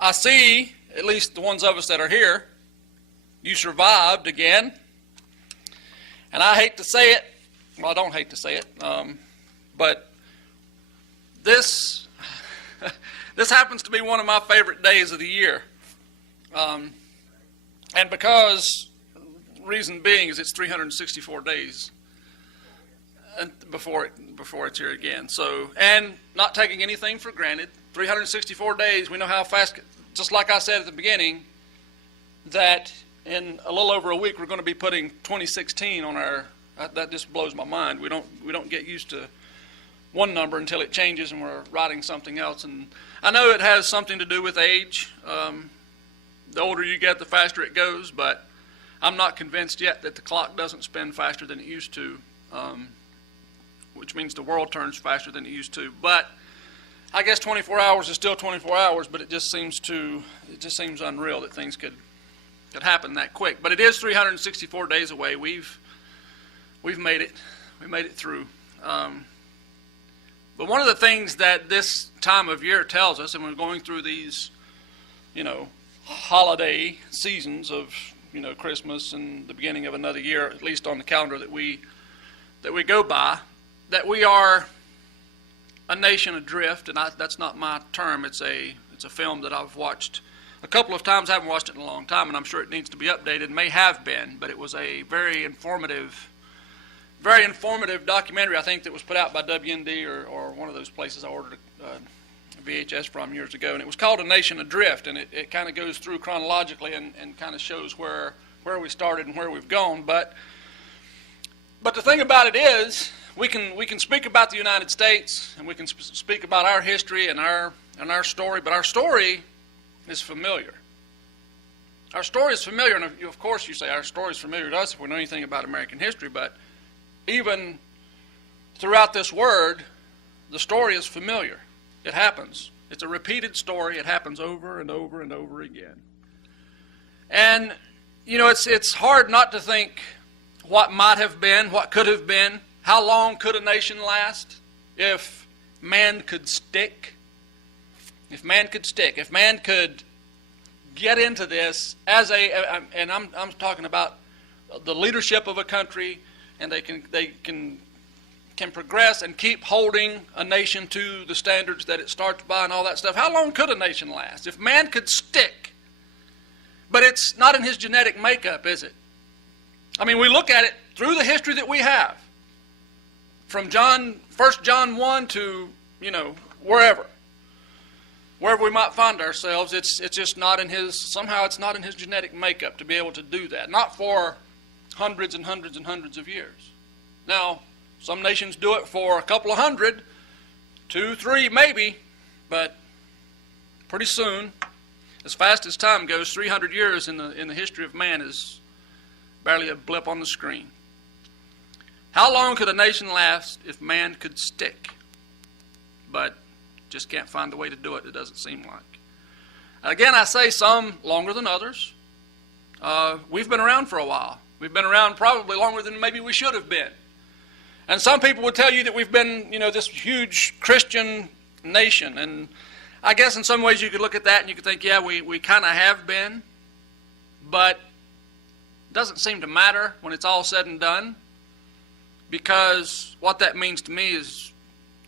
I see, at least the ones of us that are here, you survived again. And I hate to say it, well, I don't hate to say it, but this this happens to be one of my favorite days of the year. And because, reason being is it's 364 days before it's here again. So, and not taking anything for granted, 364 days, we know how fast, just like I said at the beginning, that in a little over a week we're going to be putting 2016 on our, that just blows my mind. We don't get used to one number until it changes and we're writing something else. And I know it has something to do with age. The older you get, the faster it goes, but I'm not convinced yet that the clock doesn't spin faster than it used to, which means the world turns faster than it used to. But I guess 24 hours is still 24 hours, but it just seems unreal that things could happen that quick. But it is 364 days away. We've made it. We made it through. But one of the things that this time of year tells us, and we're going through these, holiday seasons of, Christmas and the beginning of another year, at least on the calendar that we go by, that we are a nation adrift, and that's not my term. It's a film that I've watched a couple of times. I haven't watched it in a long time, and I'm sure it needs to be updated. May have been, but it was a very informative documentary, I think, that was put out by WND or one of those places I ordered a VHS from years ago, and it was called A Nation Adrift, and it kind of goes through chronologically and kind of shows where we started and where we've gone. But the thing about it is, we can speak about the United States, and we can speak about our history and our story, but our story is familiar. Our story is familiar, and of course you say our story is familiar to us if we know anything about American history, but even throughout this word, the story is familiar. It happens. It's a repeated story. It happens over and over and over again. And, it's hard not to think what might have been, what could have been, how long could a nation last if man could stick? If man could stick, if man could get into this as and I'm talking about the leadership of a country, and they can progress and keep holding a nation to the standards that it starts by and all that stuff. How long could a nation last if man could stick? But it's not in his genetic makeup, is it? I mean, we look at it through the history that we have, from 1 John 1 to, wherever we might find ourselves. It's just not in somehow it's not in his genetic makeup to be able to do that. Not for hundreds and hundreds and hundreds of years. Now, some nations do it for a couple of hundred, 2, 3 maybe, but pretty soon, as fast as time goes, 300 years in the history of man is barely a blip on the screen. How long could a nation last if man could stick? But just can't find a way to do it, it doesn't seem like. Again, I say some longer than others. We've been around for a while. We've been around probably longer than maybe we should have been. And some people would tell you that we've been, this huge Christian nation. And I guess in some ways you could look at that and you could think, yeah, we kind of have been. But it doesn't seem to matter when it's all said and done. Because what that means to me is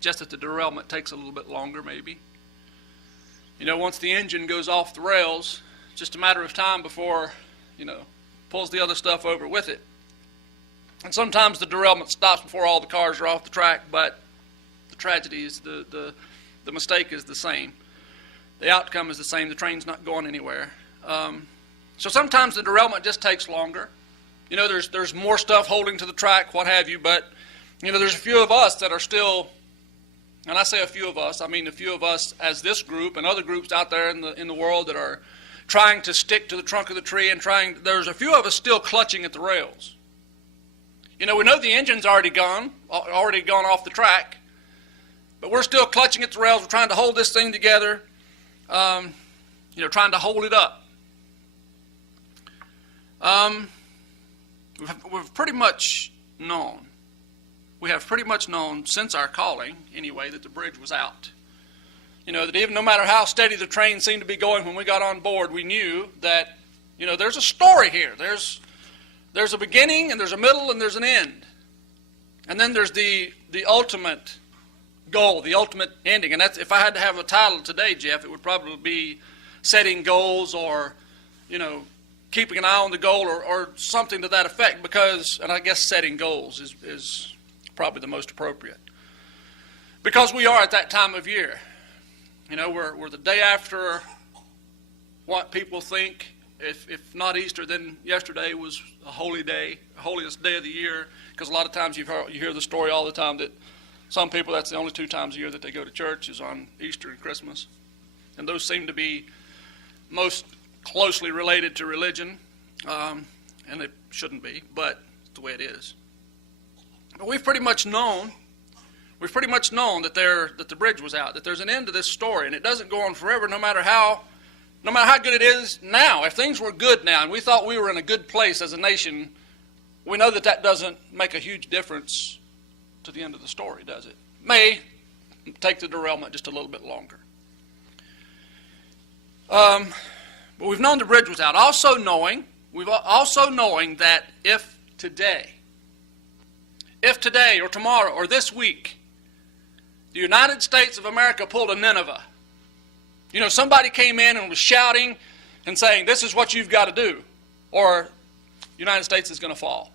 just that the derailment takes a little bit longer maybe. Once the engine goes off the rails, it's just a matter of time before, pulls the other stuff over with it. And sometimes the derailment stops before all the cars are off the track, but the tragedy is the mistake is the same. The outcome is the same. The train's not going anywhere. So sometimes the derailment just takes longer. There's more stuff holding to the track, what have you, but there's a few of us that are still, and I say a few of us, I mean a few of us as this group and other groups out there in the world that are trying to stick to the trunk of the tree and there's a few of us still clutching at the rails. We know the engine's already gone off the track, but we're still clutching at the rails. We're trying to hold this thing together, trying to hold it up. We've pretty much known. We have pretty much known since our calling, anyway, that the bridge was out. That even no matter how steady the train seemed to be going when we got on board, we knew that, there's a story here. There's a beginning, and there's a middle, and there's an end. And then there's the ultimate goal, the ultimate ending. And that's, if I had to have a title today, Jeff, it would probably be setting goals, or, keeping an eye on the goal, or something to that effect, because, and I guess setting goals is probably the most appropriate. Because we are at that time of year. We're the day after what people think, if not Easter, then yesterday was a holy day, holiest day of the year, because a lot of times you hear the story all the time that some people, that's the only 2 times a year that they go to church, is on Easter and Christmas. And those seem to be most closely related to religion, and they shouldn't be, but it's the way it is. But we've pretty much known that the bridge was out, that there's an end to this story, and it doesn't go on forever, no matter how good it is now. If things were good now, and we thought we were in a good place as a nation, we know that doesn't make a huge difference to the end of the story, does it? May take the derailment just a little bit longer. But we've known the bridge was out. Also knowing that if today or tomorrow or this week, the United States of America pulled a Nineveh. Somebody came in and was shouting and saying, this is what you've got to do, or the United States is going to fall.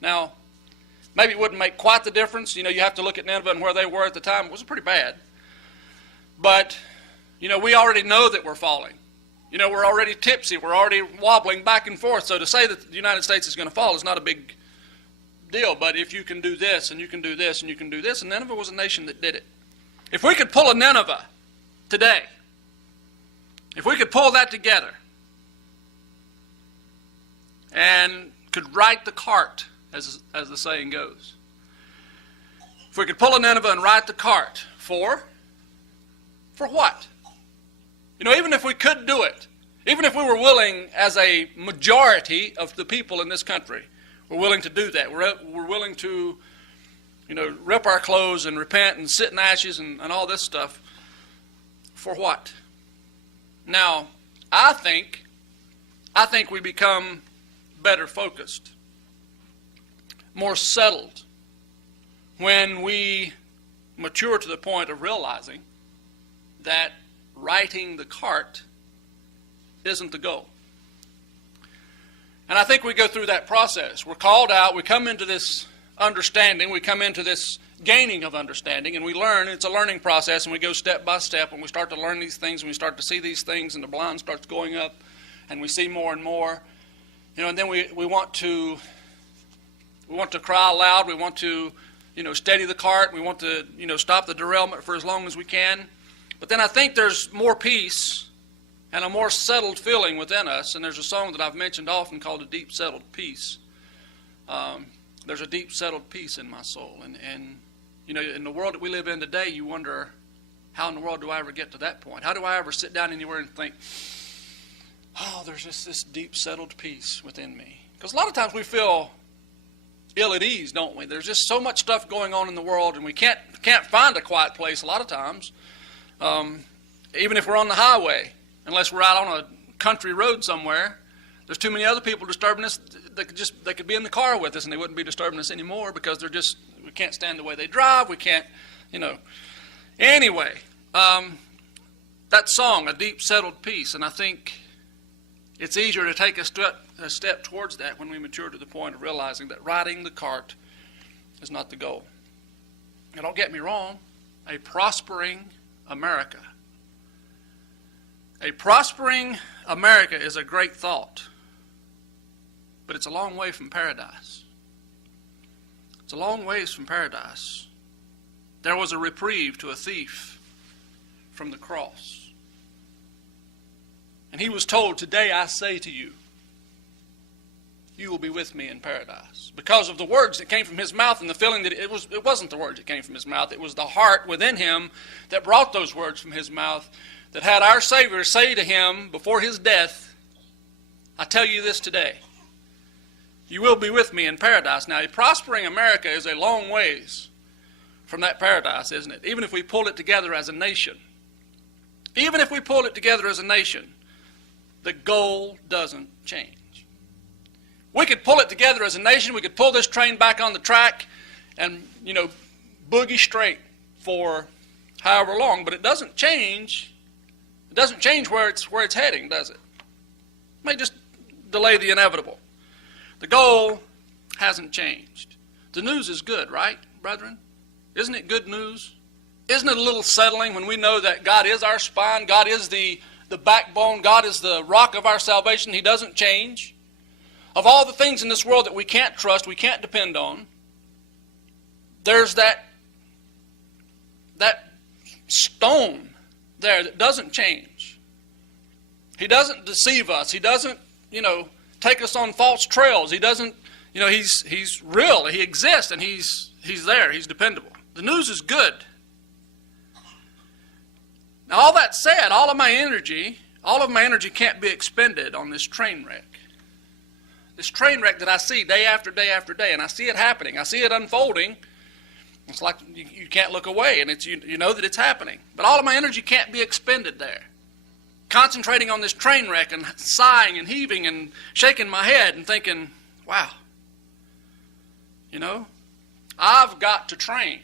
Now, maybe it wouldn't make quite the difference. You have to look at Nineveh and where they were at the time. It was pretty bad. But, we already know that we're falling. We're already tipsy. We're already wobbling back and forth. So to say that the United States is going to fall is not a big deal. But if you can do this, and you can do this, and you can do this, and Nineveh was a nation that did it. If we could pull a Nineveh today, if we could pull that together and could right the cart, as the saying goes, if we could pull a Nineveh and right the cart, for what? Even if we could do it, even if we were willing, as a majority of the people in this country, we're willing to do that. We're willing to rip our clothes and repent and sit in ashes and all this stuff. For what? Now, I think we become better focused, more settled, when we mature to the point of realizing that righting the cart isn't the goal. And I think we go through that process. We're called out, we come into this understanding, we come into this gaining of understanding, and we learn. It's a learning process, and we go step by step, and we start to learn these things, and we start to see these things, and the blind starts going up, and we see more and more. And then we want to cry aloud. We want to steady the cart. We want to stop the derailment for as long as we can. But then I think there's more peace and a more settled feeling within us. And there's a song that I've mentioned often called A Deep Settled Peace. There's a deep settled peace in my soul. And in the world that we live in today, you wonder, how in the world do I ever get to that point? How do I ever sit down anywhere and think, there's just this deep settled peace within me? Because a lot of times we feel ill at ease, don't we? There's just so much stuff going on in the world, and we can't find a quiet place a lot of times. Even if we're on the highway, unless we're out on a country road somewhere, there's too many other people disturbing us. They could be in the car with us, and they wouldn't be disturbing us anymore, because we can't stand the way they drive. We can't, Anyway, that song, A Deep Settled Peace, and I think it's easier to take a step towards that when we mature to the point of realizing that riding the cart is not the goal. Now, don't get me wrong, a prospering America is a great thought, but it's a long way from paradise. It's a long ways from paradise. There was a reprieve to a thief from the cross. And he was told, today I say to you, you will be with me in paradise. Because of the words that came from his mouth, and the feeling that it wasn't the words that came from his mouth, it was the heart within him that brought those words from his mouth, that had our Savior say to him before his death, I tell you this today, you will be with me in paradise. Now, a prospering America is a long ways from that paradise, isn't it? Even if we pull it together as a nation. even if we pull it together as a nation, the goal doesn't change. We could pull it together as a nation. We could pull this train back on the track and, boogie straight for however long, but it doesn't change. It doesn't change where it's heading, does it? It may just delay the inevitable. The goal hasn't changed. The news is good, right, brethren? Isn't it good news? Isn't it a little settling when we know that God is our spine, God is the backbone, God is the rock of our salvation? He doesn't change. Of all the things in this world that we can't trust, we can't depend on, there's that stone there that doesn't change. He doesn't deceive us. He doesn't, take us on false trails. He doesn't, he's real. He exists, and he's there. He's dependable. The news is good. Now, all that said, all of my energy can't be expended on this train wreck. This train wreck that I see day after day after day, and I see it happening. I see it unfolding. It's like you can't look away, and you know that it's happening. But all of my energy can't be expended there. Concentrating on this train wreck and sighing and heaving and shaking my head and thinking, wow, I've got to train,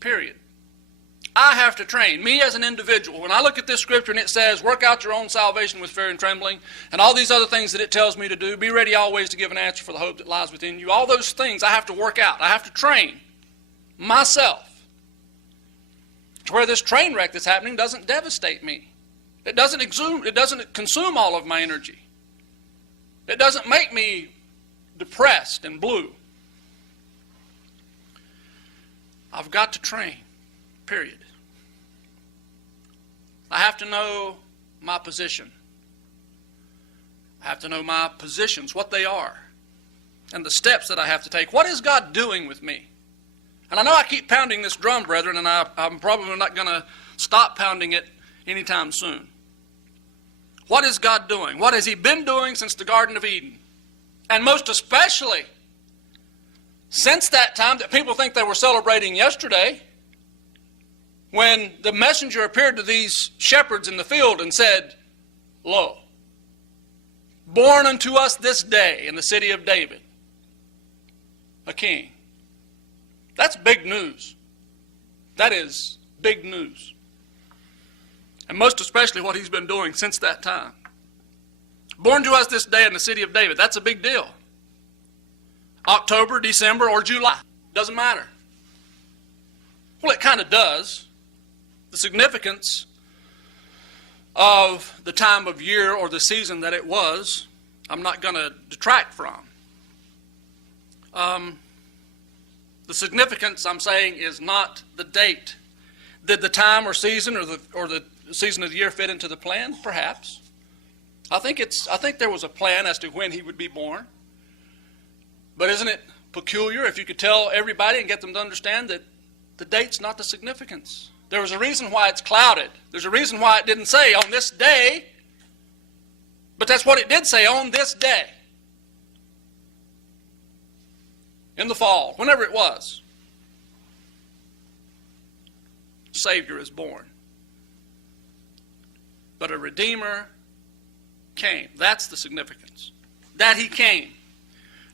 period. I have to train. Me as an individual, when I look at this scripture and it says, work out your own salvation with fear and trembling, and all these other things that it tells me to do, be ready always to give an answer for the hope that lies within you, all those things I have to work out. I have to train myself to where this train wreck that's happening doesn't devastate me. It doesn't consume all of my energy. It doesn't make me depressed and blue. I've got to train, period. I have to know my position. I have to know my positions, what they are, and the steps that I have to take. What is God doing with me? And I know I keep pounding this drum, brethren, and I'm probably not going to stop pounding it anytime soon. What is God doing? What has He been doing since the Garden of Eden? And most especially since that time that people think they were celebrating yesterday, when the messenger appeared to these shepherds in the field and said, lo, born unto us this day in the city of David a king. That's big news. That is big news. And most especially what He's been doing since that time. Born to us this day in the city of David. That's a big deal. October, December, or July. Doesn't matter. Well, it kind of does. The significance of the time of year or the season that it was, I'm not going to detract from. The significance, I'm saying, is not the date. Did the time or season or the season of the year fit into the plan? Perhaps. I think there was a plan as to when He would be born. But isn't it peculiar if you could tell everybody and get them to understand that the date's not the significance? There was a reason why it's clouded. There's a reason why it didn't say on this day, but that's what it did say, on this day. In the fall, whenever it was. Savior is born. But a Redeemer came. That's the significance. That He came.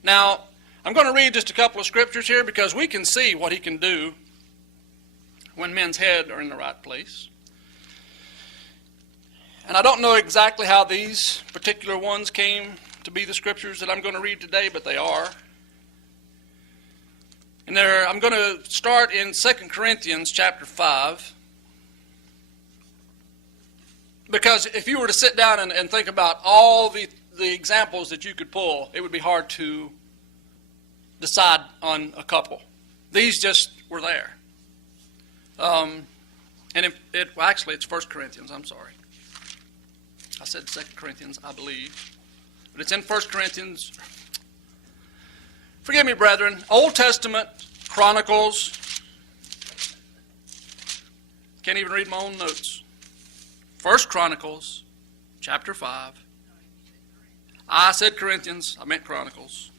Now, I'm going to read just a couple of scriptures here because we can see what He can do when men's head are in the right place. And I don't know exactly how these particular ones came to be the scriptures that I'm going to read today, but they are. And I'm going to start in 2 Corinthians chapter 5. Because if you were to sit down and think about all the examples that you could pull, it would be hard to decide on a couple. These just were there. Actually, it's 1 Corinthians. I'm sorry. I said 2 Corinthians, I believe. But it's in 1 Corinthians. Forgive me, brethren. Old Testament, Chronicles. Can't even read my own notes. 1 Chronicles, chapter 5. I said Corinthians. I meant Chronicles.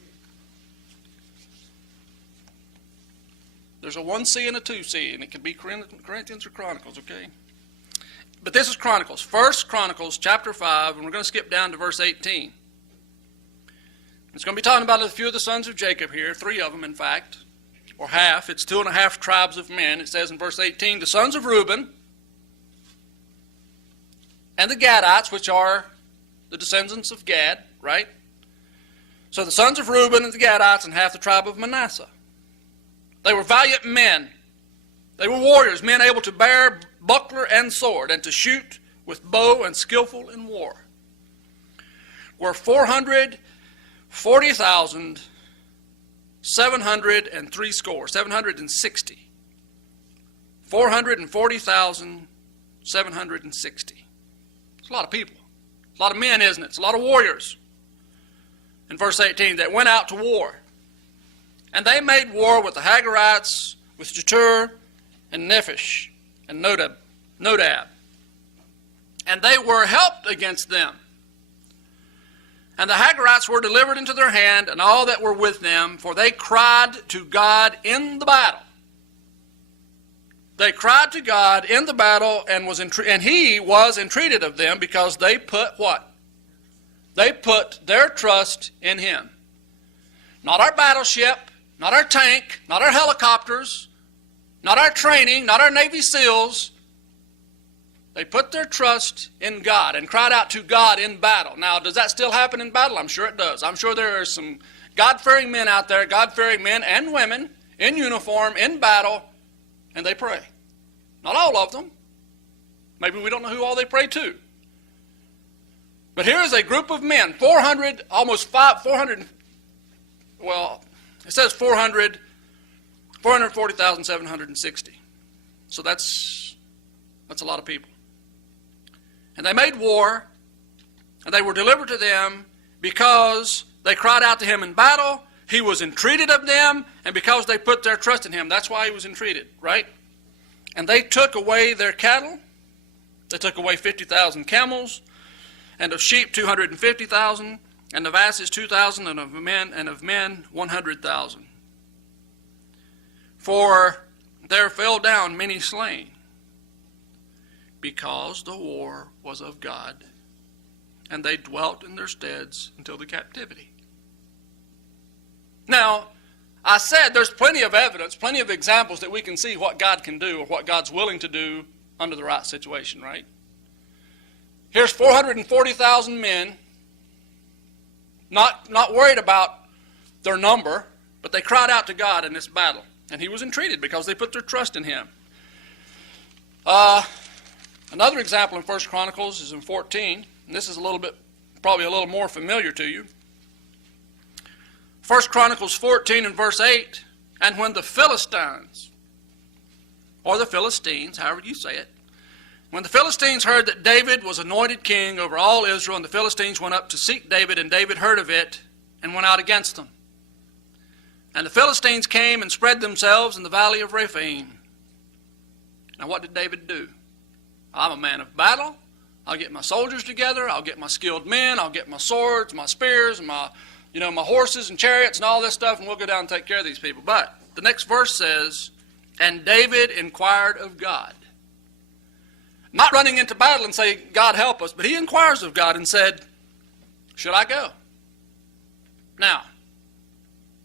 There's a 1C and a 2C, and it could be Corinthians or Chronicles, okay? But this is Chronicles. 1 Chronicles chapter 5, and we're going to skip down to verse 18. It's going to be talking about a few of the sons of Jacob here, 3 of them in fact, or half. It's 2.5 tribes of men. It says in verse 18, the sons of Reuben and the Gadites, which are the descendants of Gad, right? So the sons of Reuben and the Gadites and half the tribe of Manasseh. They were valiant men. They were warriors, men able to bear buckler and sword, and to shoot with bow and skillful in war. Were 760. 440,760. It's a lot of people. It's a lot of men, isn't it? It's a lot of warriors. In verse 18, that went out to war. And they made war with the Hagarites, with Jetur, and Nephish, and Nodab. And they were helped against them. And the Hagarites were delivered into their hand, and all that were with them, for they cried to God in the battle. They cried to God in the battle, and he was entreated of them, because they put what? They put their trust in him. Not our battleship, not our tank, not our helicopters, not our training, not our Navy SEALs. They put their trust in God and cried out to God in battle. Now, does that still happen in battle? I'm sure it does. I'm sure there are some God-fearing men out there, God-fearing men and women in uniform, in battle, and they pray. Not all of them. Maybe we don't know who all they pray to. But here is a group of men, 400, well, it says 440,760. So that's a lot of people. And they made war, and they were delivered to them because they cried out to him in battle. He was entreated of them, and because they put their trust in him. That's why he was entreated, right? And they took away their cattle. They took away 50,000 camels, and of sheep 250,000, and of asses 2,000, and of men 100,000. For there fell down many slain, because the war was of God, and they dwelt in their steads until the captivity. Now, I said there's plenty of evidence, plenty of examples that we can see what God can do or what God's willing to do under the right situation, right? Here's 440,000 men, not worried about their number, but they cried out to God in this battle. And he was entreated because they put their trust in him. Another example in 1 Chronicles is in 14. And this is probably a little more familiar to you. 1 Chronicles 14 and verse 8. And when the Philistines, or the Philistines, however you say it, when the Philistines heard that David was anointed king over all Israel, and the Philistines went up to seek David, and David heard of it and went out against them. And the Philistines came and spread themselves in the valley of Rephaim. Now what did David do? I'm a man of battle. I'll get my soldiers together. I'll get my skilled men. I'll get my swords, my spears, and my horses and chariots and all this stuff, and we'll go down and take care of these people. But the next verse says, and David inquired of God. Not running into battle and say, God help us, but he inquires of God and said, should I go? Now,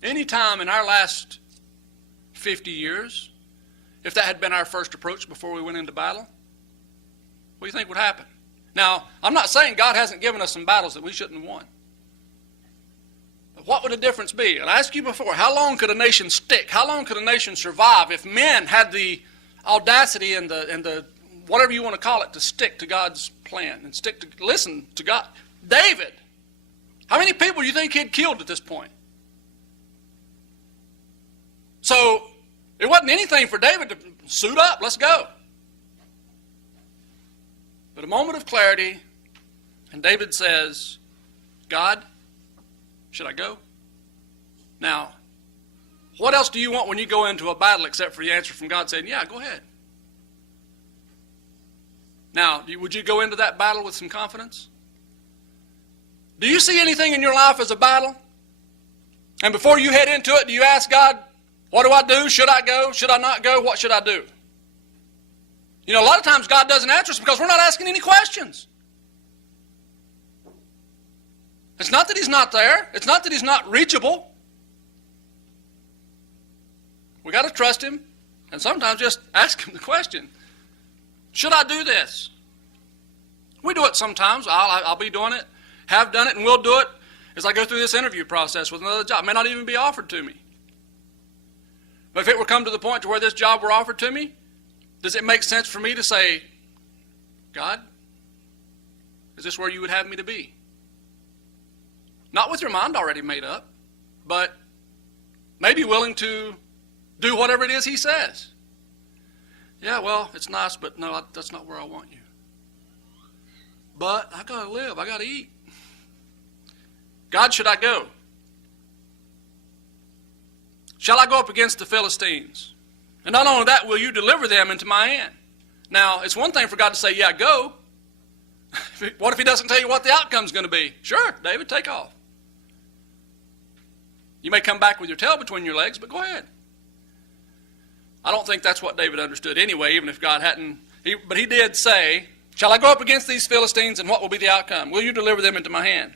any time in our last 50 years, if that had been our first approach before we went into battle, what do you think would happen? Now, I'm not saying God hasn't given us some battles that we shouldn't have won. But what would the difference be? And I asked you before, how long could a nation stick? How long could a nation survive if men had the audacity and the whatever you want to call it, to stick to God's plan and listen to God? David, how many people do you think he'd killed at this point? So it wasn't anything for David to suit up, let's go. But a moment of clarity, and David says, God, should I go? Now, what else do you want when you go into a battle except for the answer from God saying, yeah, go ahead? Now, would you go into that battle with some confidence? Do you see anything in your life as a battle? And before you head into it, do you ask God, what do I do? Should I go? Should I not go? What should I do? You know, a lot of times God doesn't answer us because we're not asking any questions. It's not that He's not there. It's not that He's not reachable. We got to trust Him and sometimes just ask Him the question, should I do this? We do it sometimes. I'll be doing it, have done it, and will do it as I go through this interview process with another job. It may not even be offered to me. But if it were come to the point to where this job were offered to me, does it make sense for me to say, God, is this where you would have me to be? Not with your mind already made up, but maybe willing to do whatever it is He says. Yeah, well, it's nice, but no, that's not where I want you. But I got to live. I got to eat. God, should I go? Shall I go up against the Philistines? And not only that, will you deliver them into my hand? Now, it's one thing for God to say, yeah, go. What if He doesn't tell you what the outcome's going to be? Sure, David, take off. You may come back with your tail between your legs, but go ahead. I don't think that's what David understood anyway, even if God hadn't. But he did say, shall I go up against these Philistines, and what will be the outcome? Will you deliver them into my hand?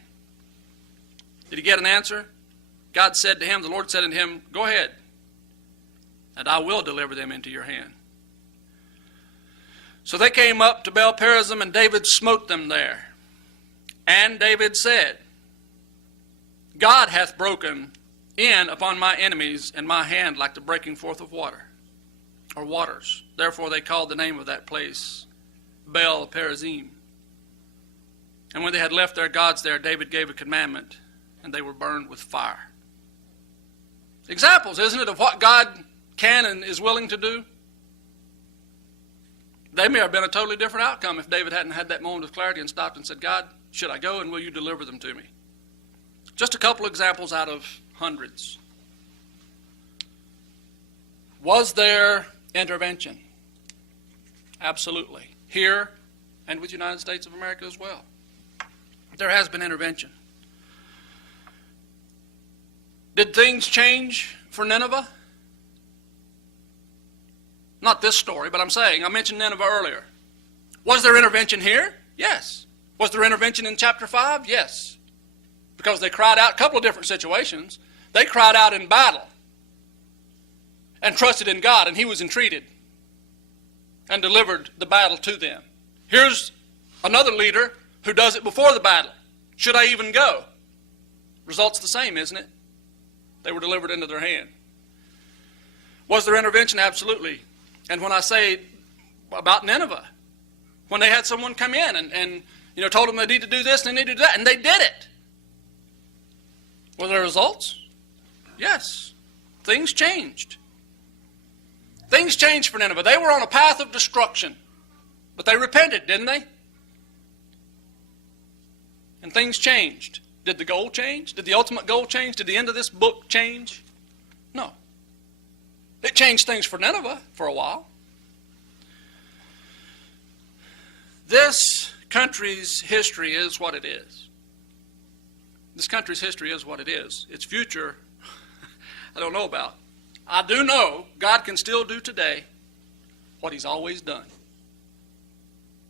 Did he get an answer? God said to him, the Lord said unto him, go ahead, and I will deliver them into your hand. So they came up to Baal-perazim, and David smote them there. And David said, God hath broken in upon my enemies, and my hand like the breaking forth of water, or waters. Therefore they called the name of that place Baal-perazim. And when they had left their gods there, David gave a commandment, and they were burned with fire. Examples, isn't it, of what God can and is willing to do? They may have been a totally different outcome if David hadn't had that moment of clarity and stopped and said, God, should I go, and will you deliver them to me? Just a couple examples out of hundreds. Was there intervention? Absolutely. Here and with the United States of America as well. There has been intervention. Did things change for Nineveh? Not this story, but I mentioned Nineveh earlier. Was there intervention here? Yes. Was there intervention in chapter 5? Yes. Because they cried out, a couple of different situations. They cried out in battle and trusted in God, and He was entreated and delivered the battle to them. Here's another leader who does it before the battle. Should I even go? Result's the same, isn't it? They were delivered into their hand. Was there intervention? Absolutely. And when I say about Nineveh, when they had someone come in and told them they need to do this and they need to do that, and they did it. Were there results? Yes. Things changed. Things changed for Nineveh. They were on a path of destruction. But they repented, didn't they? And things changed. Did the goal change? Did the ultimate goal change? Did the end of this book change? No. It changed things for Nineveh for a while. This country's history is what it is. This country's history is what it is. Its future, I don't know about. I do know God can still do today what He's always done.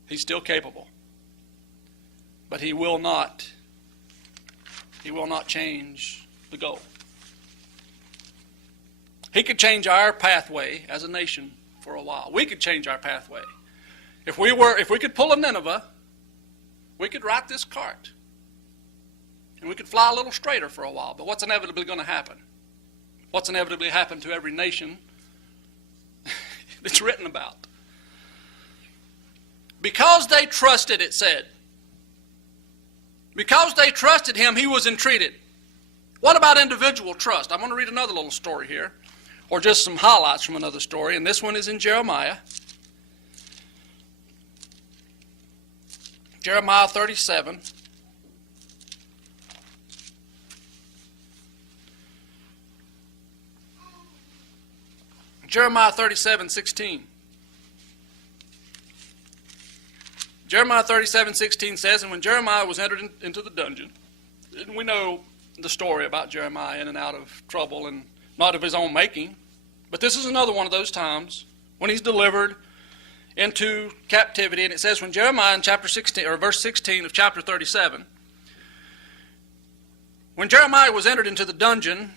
He's still capable. But He will not change the goal. He could change our pathway as a nation for a while. We could change our pathway. If we could pull a Nineveh, we could right this cart. And we could fly a little straighter for a while. But what's inevitably going to happen? What's inevitably happened to every nation that's written about? Because they trusted, it said. Because they trusted Him, He was entreated. What about individual trust? I'm going to read another little story here, or just some highlights from another story, and this one is in Jeremiah. Jeremiah 37. Jeremiah 37:16. Jeremiah 37:16 says, and when Jeremiah was entered into the dungeon, and we know the story about Jeremiah in and out of trouble and not of his own making, but this is another one of those times when he's delivered into captivity. And it says when Jeremiah in chapter 16, or verse 16 of chapter 37, when Jeremiah was entered into the dungeon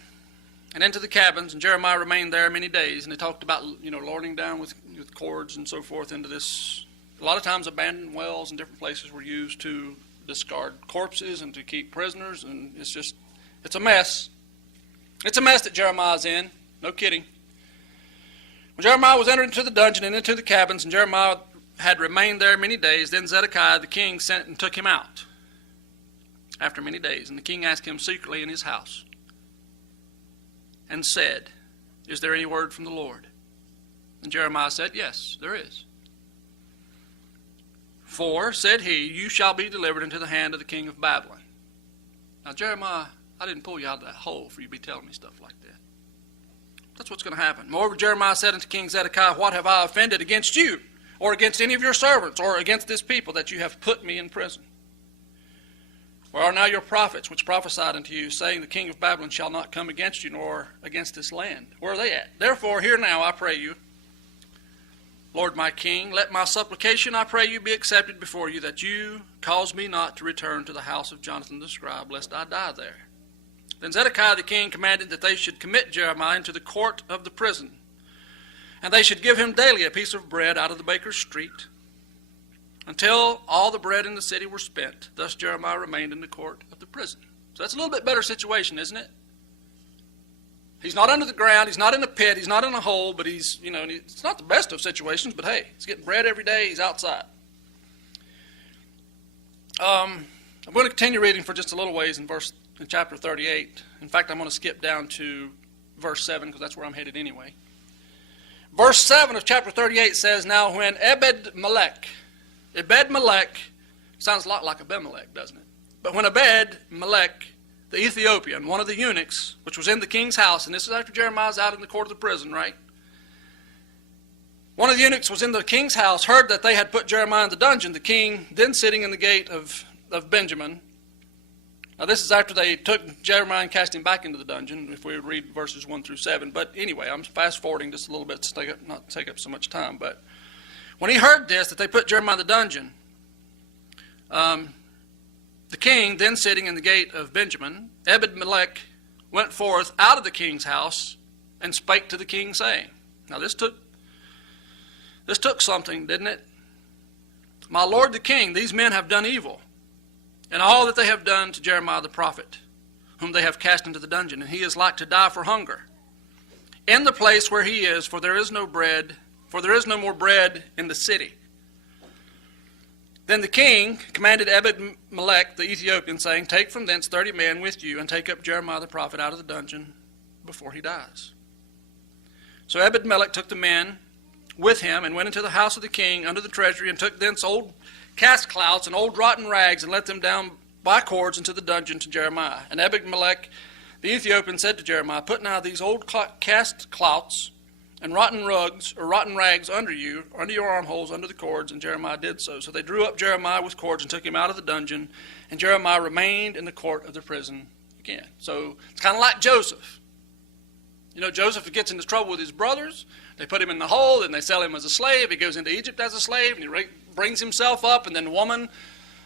and into the cabins, and Jeremiah remained there many days, and they talked about, lording down with cords and so forth into this. A lot of times abandoned wells and different places were used to discard corpses and to keep prisoners, and it's a mess. It's a mess that Jeremiah's in. No kidding. When Jeremiah was entered into the dungeon and into the cabins, and Jeremiah had remained there many days, then Zedekiah the king sent and took him out after many days. And the king asked him secretly in his house and said, "Is there any word from the Lord?" And Jeremiah said, "Yes, there is. For," said he, "you shall be delivered into the hand of the king of Babylon." Now, Jeremiah, I didn't pull you out of that hole for you to be telling me stuff like that. That's what's going to happen. Moreover, Jeremiah said unto King Zedekiah, "What have I offended against you, or against any of your servants, or against this people, that you have put me in prison? Where are now your prophets, which prophesied unto you, saying, the king of Babylon shall not come against you, nor against this land? Where are they at? Therefore, hear now, I pray you, Lord my king, let my supplication, I pray you, be accepted before you, that you cause me not to return to the house of Jonathan the scribe, lest I die there." Then Zedekiah the king commanded that they should commit Jeremiah into the court of the prison, and they should give him daily a piece of bread out of the baker's street, until all the bread in the city were spent. Thus Jeremiah remained in the court of the prison. So that's a little bit better situation, isn't it? He's not under the ground, he's not in a pit, he's not in a hole, but he's, it's not the best of situations, but hey, he's getting bread every day, he's outside. I'm going to continue reading for just a little ways in chapter 38. In fact, I'm going to skip down to verse 7 because that's where I'm headed anyway. Verse 7 of chapter 38 says, "Now when Ebed-Melech," sounds a lot like Abimelech, doesn't it? But when Ebed-Melech, the Ethiopian, one of the eunuchs, which was in the king's house, and this is after Jeremiah's out in the court of the prison, right? One of the eunuchs was in the king's house, heard that they had put Jeremiah in the dungeon, the king then sitting in the gate of Benjamin. Now this is after they took Jeremiah and cast him back into the dungeon, if we would read verses 1 through 7. But anyway, I'm fast forwarding just a little bit to not take up so much time. But when he heard this, that they put Jeremiah in the dungeon, the king, then sitting in the gate of Benjamin, Ebed-Melech, went forth out of the king's house and spake to the king, saying, now this took something, didn't it? "My lord the king, these men have done evil, and all that they have done to Jeremiah the prophet, whom they have cast into the dungeon, and he is like to die for hunger in the place where he is, for there is no more bread in the city." Then the king commanded Ebed-Melech the Ethiopian, saying, "Take from thence 30 men with you, and take up Jeremiah the prophet out of the dungeon before he dies." So Ebed-Melech took the men with him, and went into the house of the king under the treasury, and took thence old cast clouts and old rotten rags, and let them down by cords into the dungeon to Jeremiah. And Ebed-Melech the Ethiopian said to Jeremiah, "Put now these old cast clouts and rotten rags under your armholes, under the cords." And Jeremiah did so. So they drew up Jeremiah with cords and took him out of the dungeon, and Jeremiah remained in the court of the prison again. So it's kind of like Joseph. Joseph gets into trouble with his brothers. They put him in the hole, and they sell him as a slave. He goes into Egypt as a slave, and he brings himself up, and then the woman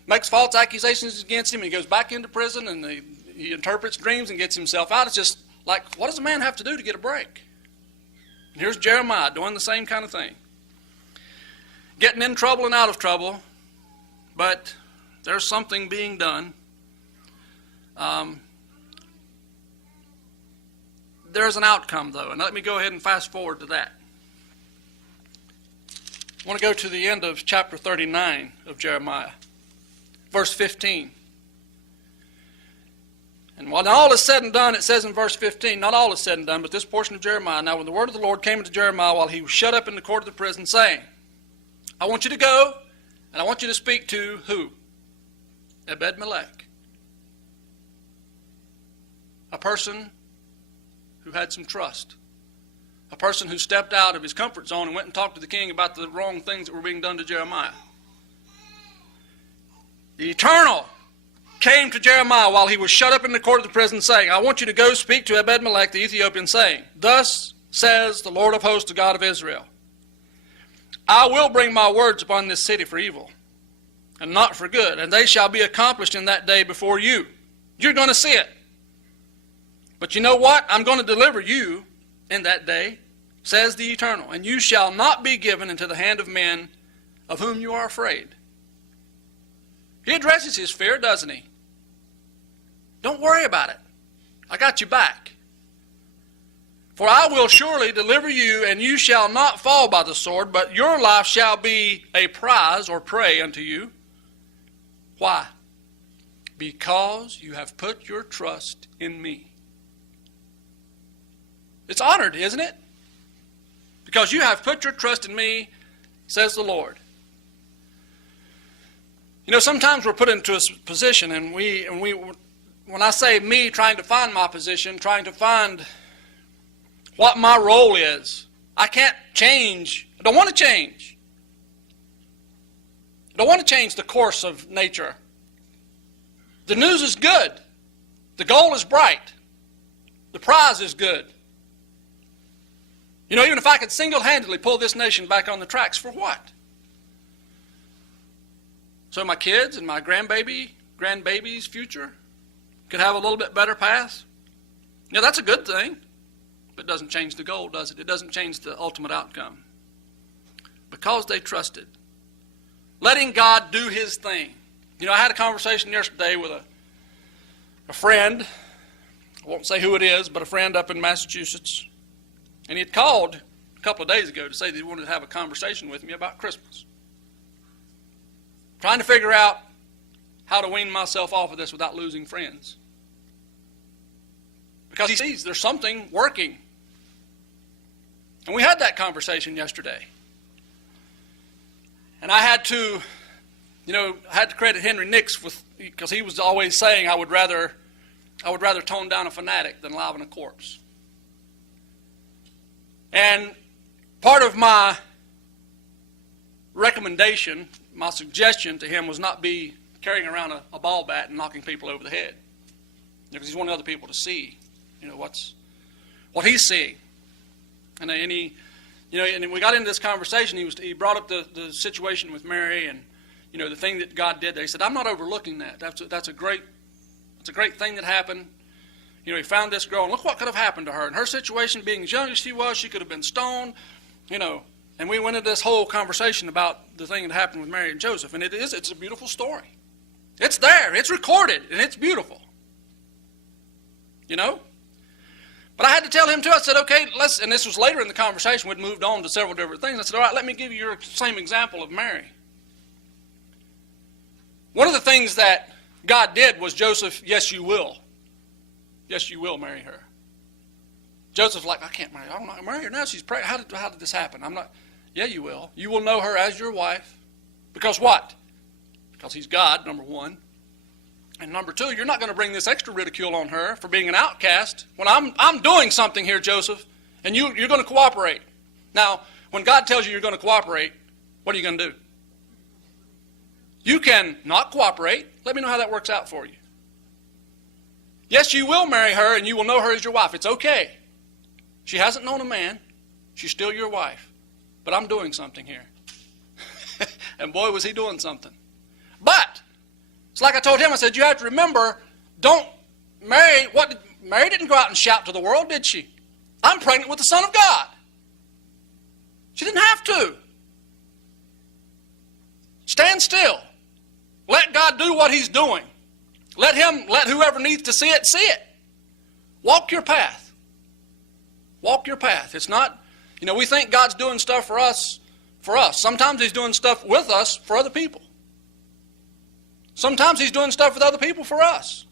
makes false accusations against him, and he goes back into prison, and he interprets dreams and gets himself out. It's just like, what does a man have to do to get a break? And here's Jeremiah doing the same kind of thing. Getting in trouble and out of trouble, but there's something being done. There's an outcome, though, and let me go ahead and fast forward to that. I want to go to the end of chapter 39 of Jeremiah, verse 15. And when all is said and done, it says in verse 15, not all is said and done, but this portion of Jeremiah. "Now when the word of the Lord came unto Jeremiah while he was shut up in the court of the prison, saying, I want you to go, and I want you to speak to" who? Ebed-Melech. A person who had some trust. A person who stepped out of his comfort zone and went and talked to the king about the wrong things that were being done to Jeremiah. The Eternal came to Jeremiah while he was shut up in the court of the prison, saying, "I want you to go speak to Ebed-Melech the Ethiopian, saying, Thus says the Lord of hosts, the God of Israel, I will bring my words upon this city for evil, and not for good, and they shall be accomplished in that day before you. You're going to see it. But you know what? I'm going to deliver you in that day, says the Eternal, and you shall not be given into the hand of men of whom you are afraid. He addresses his fear, doesn't he? Don't worry about it. I got you back. For I will surely deliver you, and you shall not fall by the sword, but your life shall be a prize or prey unto you. Why? Because you have put your trust in me. It's honored, isn't it? Because you have put your trust in me, says the Lord. You know, sometimes we're put into a position, and when I say me trying to find my position, trying to find what my role is, I can't change. I don't want to change. I don't want to change the course of nature. The news is good. The goal is bright. The prize is good. You know, even if I could single-handedly pull this nation back on the tracks, for what? So my kids and my grandbaby's future could have a little bit better path? You know, that's a good thing. But it doesn't change the goal, does it? It doesn't change the ultimate outcome. Because they trusted. Letting God do his thing. You know, I had a conversation yesterday with a friend. I won't say who it is, but a friend up in Massachusetts. And he had called a couple of days ago to say that he wanted to have a conversation with me about Christmas. Trying to figure out how to wean myself off of this without losing friends. Because he sees there's something working. And we had that conversation yesterday. And I had to credit Henry Nix because he was always saying I would rather tone down a fanatic than liven a corpse. And part of my recommendation, my suggestion to him was not be carrying around a ball bat and knocking people over the head. Because he's wanting other people to see, what he's seeing. And and we got into this conversation. He brought up the situation with Mary and the thing that God did there. He said, "I'm not overlooking that. That's a great thing that happened. He found this girl, and look what could have happened to her. And her situation, being as young as she was, she could have been stoned. And we went into this whole conversation about the thing that happened with Mary and Joseph. And it's a beautiful story. It's there. It's recorded, and it's beautiful. But I had to tell him too. I said, okay, and this was later in the conversation. We'd moved on to several different things. I said, all right, let me give you your same example of Mary. One of the things that God did was, Joseph, yes, you will. Yes, you will marry her. Joseph's like, I can't marry her. I'm not marry her now. She's pregnant. How did this happen? I'm not. Yeah, you will. You will know her as your wife. Because what? Because he's God, number one. And number two, you're not going to bring this extra ridicule on her for being an outcast when I'm doing something here, Joseph, and you're going to cooperate. Now, when God tells you you're going to cooperate, what are you going to do? You can not cooperate. Let me know how that works out for you. Yes, you will marry her and you will know her as your wife. It's okay. She hasn't known a man. She's still your wife. But I'm doing something here. And boy, was he doing something. But it's like I told him, I said, you have to remember, Mary didn't go out and shout to the world, did she? I'm pregnant with the Son of God. She didn't have to. Stand still. Let God do what he's doing. Let whoever needs to see it. Walk your path. Walk your path. It's not, we think God's doing stuff for us. Sometimes he's doing stuff with us for other people. Sometimes he's doing stuff with other people for us.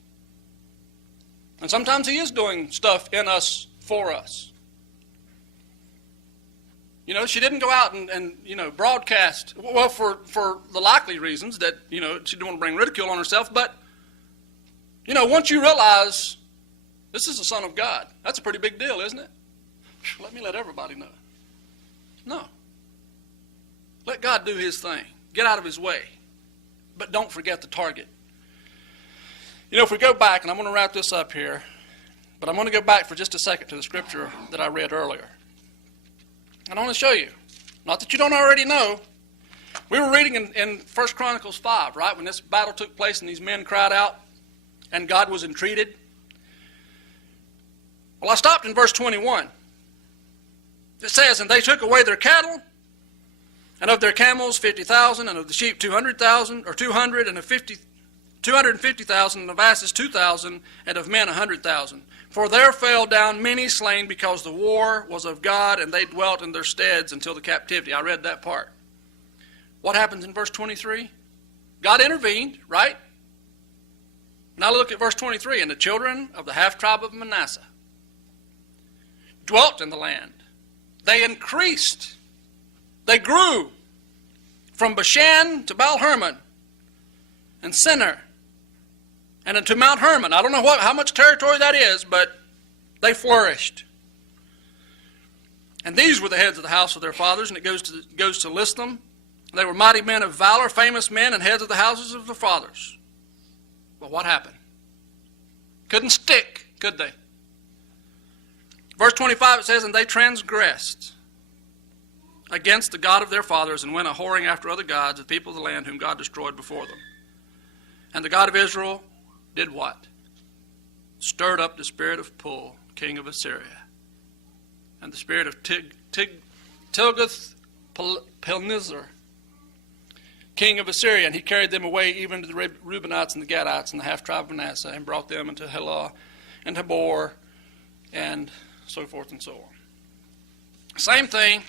And sometimes he is doing stuff in us for us. She didn't go out and broadcast, well, for the likely reasons that, she didn't want to bring ridicule on herself, but, once you realize this is the Son of God, that's a pretty big deal, isn't it? Let everybody know. No. Let God do his thing. Get out of his way. But don't forget the target. If we go back, and I'm going to wrap this up here, but I'm going to go back for just a second to the scripture that I read earlier. And I want to show you. Not that you don't already know. We were reading in 1 Chronicles 5, right, when this battle took place and these men cried out and God was entreated. Well, I stopped in verse 21. It says, and they took away their cattle, and of their camels 50,000, and of the sheep 200,000, or 200, and of 250,000, and of asses 2,000, and of men 100,000. For there fell down many slain, because the war was of God, and they dwelt in their steads until the captivity. I read that part. What happens in verse 23? God intervened, right? Now look at verse 23. And the children of the half-tribe of Manasseh dwelt in the land. They increased. They grew from Bashan to Baal-Hermon and Sinner and into Mount Hermon. I don't know how much territory that is, but they flourished. And these were the heads of the house of their fathers, and it goes to list them. They were mighty men of valor, famous men, and heads of the houses of their fathers. But what happened? Couldn't stick, could they? Verse 25, it says, and they transgressed against the God of their fathers, and went a-whoring after other gods, the people of the land whom God destroyed before them. And the God of Israel did what? Stirred up the spirit of Pul, king of Assyria, and the spirit of Tilgath-Pilneser, king of Assyria, and he carried them away even to the Reubenites and the Gadites and the half-tribe of Manasseh, and brought them into Helah and Habor, and so forth and so on. Same thing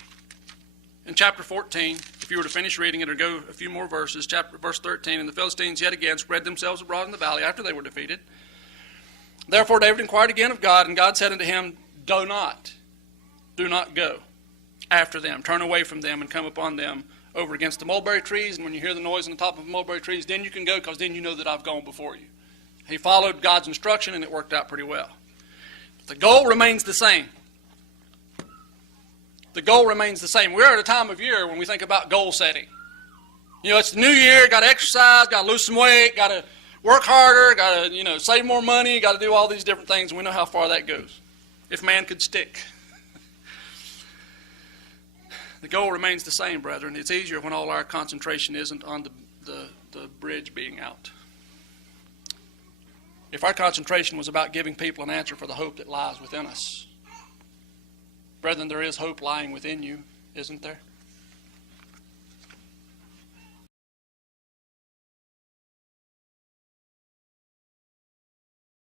in chapter 14, if you were to finish reading it or go a few more verses, verse 13, and the Philistines yet again spread themselves abroad in the valley after they were defeated. Therefore David inquired again of God, and God said unto him, do not go after them. Turn away from them and come upon them over against the mulberry trees, and when you hear the noise on the top of the mulberry trees, then you can go, because then you know that I've gone before you. He followed God's instruction, and it worked out pretty well. The goal remains the same. The goal remains the same. We're at a time of year when we think about goal setting. You know, it's the new year, got to exercise, got to lose some weight, got to work harder, got to, save more money, got to do all these different things, and we know how far that goes. If man could stick. The goal remains the same, brethren. It's easier when all our concentration isn't on the bridge being out. If our concentration was about giving people an answer for the hope that lies within us, brethren, there is hope lying within you, isn't there?